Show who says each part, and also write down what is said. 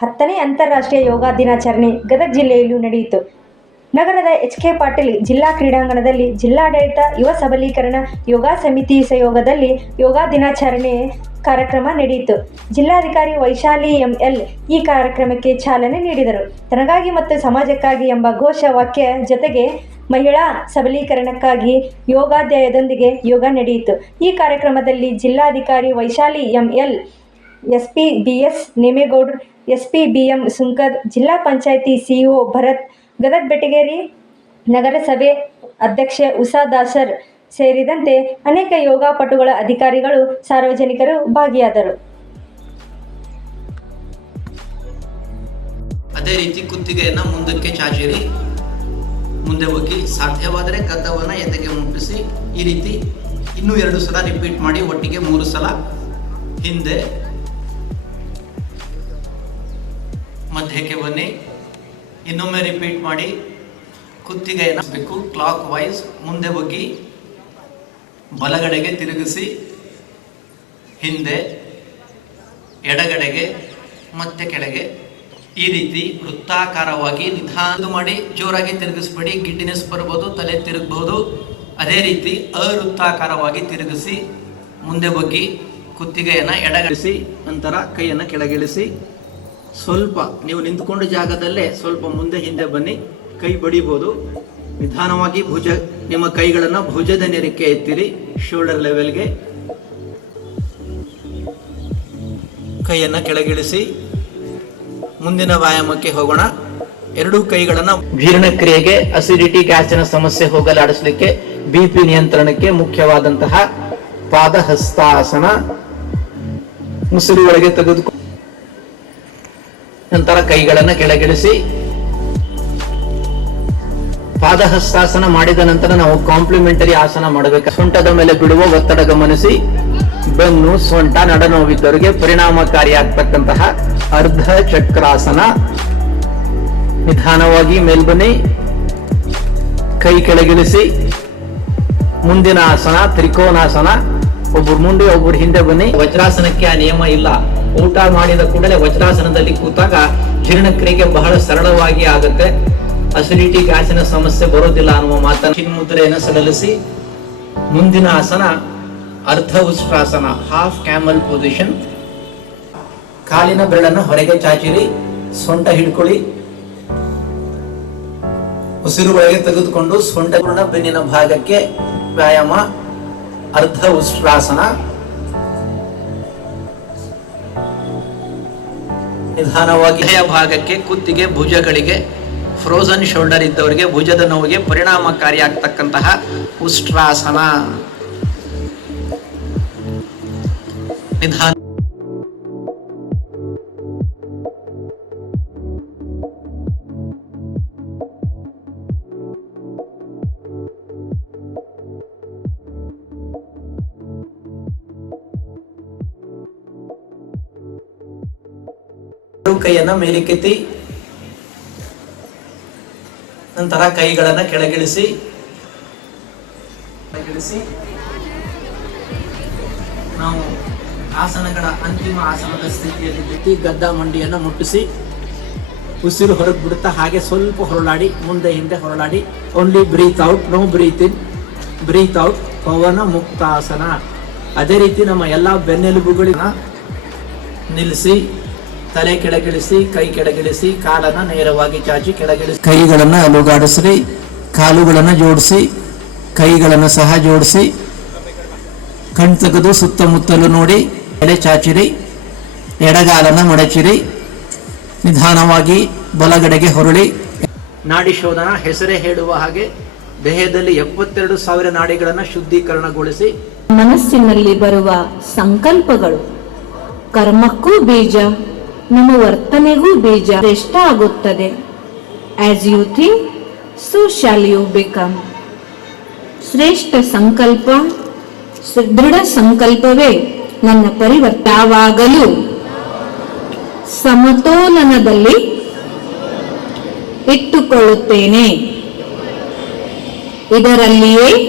Speaker 1: ಹತ್ತನೇ ಅಂತಾರಾಷ್ಟ್ರೀಯ ಯೋಗ ದಿನಾಚರಣೆ ಗದಗ ಜಿಲ್ಲೆಯಲ್ಲೂ ನಡೆಯಿತು. ನಗರದ ಎಚ್ ಕೆ ಪಾಟೀಲ್ ಜಿಲ್ಲಾ ಕ್ರೀಡಾಂಗಣದಲ್ಲಿ ಜಿಲ್ಲಾಡಳಿತ ಯುವ ಸಬಲೀಕರಣ ಯೋಗ ಸಮಿತಿ ಸಹಯೋಗದಲ್ಲಿ ಯೋಗ ದಿನಾಚರಣೆ ಕಾರ್ಯಕ್ರಮ ನಡೆಯಿತು. ಜಿಲ್ಲಾಧಿಕಾರಿ ವೈಶಾಲಿ ಎಂಎಲ್ ಈ ಕಾರ್ಯಕ್ರಮಕ್ಕೆ ಚಾಲನೆ ನೀಡಿದರು. ತನಗಾಗಿ ಮತ್ತು ಸಮಾಜಕ್ಕಾಗಿ ಎಂಬ ಘೋಷ ವಾಕ್ಯ ಜೊತೆಗೆ ಮಹಿಳಾ ಸಬಲೀಕರಣಕ್ಕಾಗಿ ಯೋಗಾಧ್ಯಾಯದೊಂದಿಗೆ ಯೋಗ ನಡೆಯಿತು. ಈ ಕಾರ್ಯಕ್ರಮದಲ್ಲಿ ಜಿಲ್ಲಾಧಿಕಾರಿ Vaishali M L S P B S ನೇಮೇಗೌಡ್ರು S P B Sunkad ಜಿಲ್ಲಾ ಪಂಚಾಯಿತಿ ಸಿಇಒ ಭರತ್, ಗದಗ ಬೆಟಗೇರಿ ನಗರಸಭೆ ಅಧ್ಯಕ್ಷೆ ಉಷಾ ದಾಸರ್ ಸೇರಿದಂತೆ ಅನೇಕ ಯೋಗಾಪಟುಗಳ ಅಧಿಕಾರಿಗಳು ಸಾರ್ವಜನಿಕರು ಭಾಗಿಯಾದರು.
Speaker 2: ಅದೇ ರೀತಿ ಕುತ್ತಿಗೆಯನ್ನು ಮುಂದಕ್ಕೆ ಚಾಚಿರಿ. ಮುಂದೆ ಹೋಗಿ ಸಾಧ್ಯವಾದರೆ ಗದ್ದವನ್ನು ಎದೆಗೆ ಮುಟ್ಟಿಸಿ ಈ ರೀತಿ ಇನ್ನೂ ಎರಡು ಸಲ ರಿಪೀಟ್ ಮಾಡಿ ಒಟ್ಟಿಗೆ ಮೂರು ಸಲ ಹಿಂದೆ ಮಧ್ಯಕ್ಕೆ ಬನ್ನಿ. ಇನ್ನೊಮ್ಮೆ ರಿಪೀಟ್ ಮಾಡಿ. ಕುತ್ತಿಗೆ ಬೇಕು ಕ್ಲಾಕ್ ವೈಸ್ ಮುಂದೆ ಹೋಗಿ ಬಲಗಡೆಗೆ ತಿರುಗಿಸಿ, ಹಿಂದೆ, ಎಡಗಡೆಗೆ, ಮತ್ತೆ ಕೆಳಗೆ ಈ ರೀತಿ ವೃತ್ತಾಕಾರವಾಗಿ ನಿಧಾನ ಮಾಡಿ ಜೋರಾಗಿ ತಿರುಗಿಸ್ಬೇಡಿ. ಗಿಡ್ಡಿನೆಸ್ ಬರ್ಬೋದು, ತಲೆ ತಿರುಗಬಹುದು ಅದೇ ರೀತಿ ಅವೃತ್ತಾಕಾರವಾಗಿ ತಿರುಗಿಸಿ ಮುಂದೆ ಬಗ್ಗಿ ಕುತ್ತಿಗೆಯನ್ನು ಎಡಗಡಿಸಿ ನಂತರ ಕೈಯನ್ನು ಕೆಳಗಿಳಿಸಿ ಸ್ವಲ್ಪ ನೀವು ನಿಂತ್ಕೊಂಡ ಜಾಗದಲ್ಲೇ ಸ್ವಲ್ಪ ಮುಂದೆ ಹಿಂದೆ ಬನ್ನಿ, ಕೈ ಬಡಿಬೋದು. ನಿಧಾನವಾಗಿ ಭುಜ, ನಿಮ್ಮ ಕೈಗಳನ್ನು ಭುಜದ ನೆರಕ್ಕೆ ಎತ್ತಿರಿ ಶೋಲ್ಡರ್ ಲೆವೆಲ್ಗೆ ಕೈಯನ್ನು ಕೆಳಗಿಳಿಸಿ, ಮುಂದಿನ ವ್ಯಾಯಾಮಕ್ಕೆ ಹೋಗೋಣ. ಎರಡೂ ಕೈಗಳನ್ನ ಜೀರ್ಣಕ್ರಿಯೆಗೆ ಅಸಿಡಿಟಿ ಗ್ಯಾಸಿನ ಸಮಸ್ಯೆ ಹೋಗಲಾಡಿಸಲಿಕ್ಕೆ ಬಿಪಿ ನಿಯಂತ್ರಣಕ್ಕೆ ಮುಖ್ಯವಾದಂತಹ ಪಾದಹಸ್ತಾಸನ ಮುಸುರು ಒಳಗೆ ತೆಗೆದುಕೊ ನಂತರ ಕೈಗಳನ್ನ ಕೆಳಗಿಳಿಸಿ ಪಾದಹಸ್ತಾಸನ ಮಾಡಿದ ನಂತರ ನಾವು ಕಾಂಪ್ಲಿಮೆಂಟರಿ ಆಸನ ಮಾಡಬೇಕು. ಸೊಂಟದ ಮೇಲೆ ಬಿಡುವ ಒತ್ತಡ ಗಮನಿಸಿ. ಬೆನ್ನು, ಸೊಂಟ, ನಡನೋವಿದ್ದವರಿಗೆ ಪರಿಣಾಮಕಾರಿಯಾಗ್ತಕ್ಕಂತಹ ಅರ್ಧ ಚಕ್ರಾಸನ. ನಿಧಾನವಾಗಿ ಮೇಲ್ಬನ್ನಿ ಕೈ ಕೆಳಗಿಳಿಸಿ. ಮುಂದಿನ ಆಸನ ತ್ರಿಕೋನಾಸನ. ಒಬ್ಬರು ಮುಂದೆ ಒಬ್ಬರು ಹಿಂದೆ ಬನ್ನಿ. ವಜ್ರಾಸನಕ್ಕೆ ಆ ನಿಯಮ ಇಲ್ಲ. ಊಟ ಮಾಡಿದ ಕೂಡಲೇ ವಜ್ರಾಸನದಲ್ಲಿ ಕೂತಾಗ ಜೀರ್ಣಕ್ರಿಯೆಗೆ ಬಹಳ ಸರಳವಾಗಿ ಆಗುತ್ತೆ. ಅಸಿಡಿಟಿ ಗ್ಯಾಸಿನ ಸಮಸ್ಯೆ ಬರೋದಿಲ್ಲ ಅನ್ನುವ ಮಾತನ್ನು ಚಿನ್ಮುದ್ರೆಯನ್ನು ಸಡಲಿಸಿ ಮುಂದಿನ ಆಸನ ಅರ್ಧ ಉಷ್ಟ್ರಾಸನ ಹಾಫ್ ಕ್ಯಾಮಲ್ ಪೊಸಿಷನ್ ಕಾಲಿನ ಬೆರಳನ್ನು ಹೊರಗೆ ಚಾಚಿರಿ, ಸೊಂಟ ಹಿಡ್ಕೊಳ್ಳಿ. ಉಸಿರು ಒಳಗೆ ತೆಗೆದುಕೊಂಡು ಸೊಂಟ ಬೆನ್ನಿನ ಭಾಗಕ್ಕೆ ವ್ಯಾಯಾಮ ಅರ್ಧ ಉಷ್ಟ್ರಾಸನ ನಿಧಾನವಾಗಿ ಭಾಗಕ್ಕೆ ಕುತ್ತಿಗೆ ಭುಜಗಳಿಗೆ ಫ್ರೋಸನ್ ಶೋಲ್ಡರ್ ಇದ್ದವರಿಗೆ ಭುಜದ ನೋವಿಗೆ ಪರಿಣಾಮಕಾರಿಯಾಗ್ತಕ್ಕಂತಹ ಉಷ್ಟ್ರಾಸನ. ನಿಧಾನ ಕೈಯನ್ನ ಮೇಲಕ್ಕೆತ್ತಿ ನಂತರ ಕೈಗಳನ್ನ ಕೆಳಗಿಳಿಸಿ ಕೆಳಗಿಳಿಸಿ, ನಾವು ಆಸನಗಳ ಅಂತಿಮ ಆಸನದ ಸ್ಥಿತಿಯಲ್ಲಿ ಗದ್ದ ಮಂಡಿಯನ್ನು ಮುಟ್ಟಿಸಿ, ಉಸಿರು ಹೊರಗೆ ಬಿಡುತ್ತಾ ಹಾಗೆ ಸ್ವಲ್ಪ ಹೊರಳಾಡಿ, ಮುಂದೆ ಹಿಂದೆ ಹೊರಳಾಡಿ only breathe out no breathe in breathe out Pavanamuktasana. ಅದೇ ರೀತಿ ನಮ್ಮ ಎಲ್ಲ ಬೆನ್ನೆಲುಬುಗಳನ್ನ ನಿಲ್ಲಿಸಿ ತಲೆ ಕೆಳಗಿಳಿಸಿ ಕೈ ಕೆಳಗಿಳಿಸಿ ಕಾಲನ್ನ ನೇರವಾಗಿ ಚಾಚಿ ಕೆಳಗಿಳಿಸಿ. ಕೈಗಳನ್ನ ಅಲುಗಾಡಿಸ್ರಿ ಕಾಲುಗಳನ್ನ ಜೋಡಿಸಿ ಕೈಗಳನ್ನು ಸಹ ಜೋಡಿಸಿ. ಕಣ್ ತೆಗೆದು ಸುತ್ತಮುತ್ತಲು ನೋಡಿ ಎಳೆ ಚಾಚಿರಿ ಎಡಗಾಲನ್ನು ಮಡಚಿರಿ. ನಿಧಾನವಾಗಿ ಬಲಗಡೆಗೆ ಹೊರಳಿ. ನಾಡಿ ಶೋಧನ ಹೆಸರೇ ಹೇಳುವ ಹಾಗೆ ದೇಹದಲ್ಲಿ ಎಪ್ಪತ್ತೆರಡು ಸಾವಿರ ನಾಡಿಗಳನ್ನ ಶುದ್ಧೀಕರಣಗೊಳಿಸಿ.
Speaker 3: ಮನಸ್ಸಿನಲ್ಲಿ ಬರುವ ಸಂಕಲ್ಪಗಳು ಕರ್ಮಕ್ಕೂ ಬೀಜ. ನಮ್ಮ ವರ್ತನೆಗೂ ಬೀಜ ಶ್ರೇಷ್ಠ ಆಗುತ್ತದೆ. As you think so shall you become ಶ್ರೇಷ್ಠ ಸಂಕಲ್ಪ, ದೃಢ ಸಂಕಲ್ಪವೇ ನನ್ನ ಪರಿವರ್ತ ಯಾವಾಗಲೂ ಸಮತೋಲನದಲ್ಲಿ ಇಟ್ಟುಕೊಳ್ಳುತ್ತೇನೆ. ಇದರಲ್ಲಿಯೇ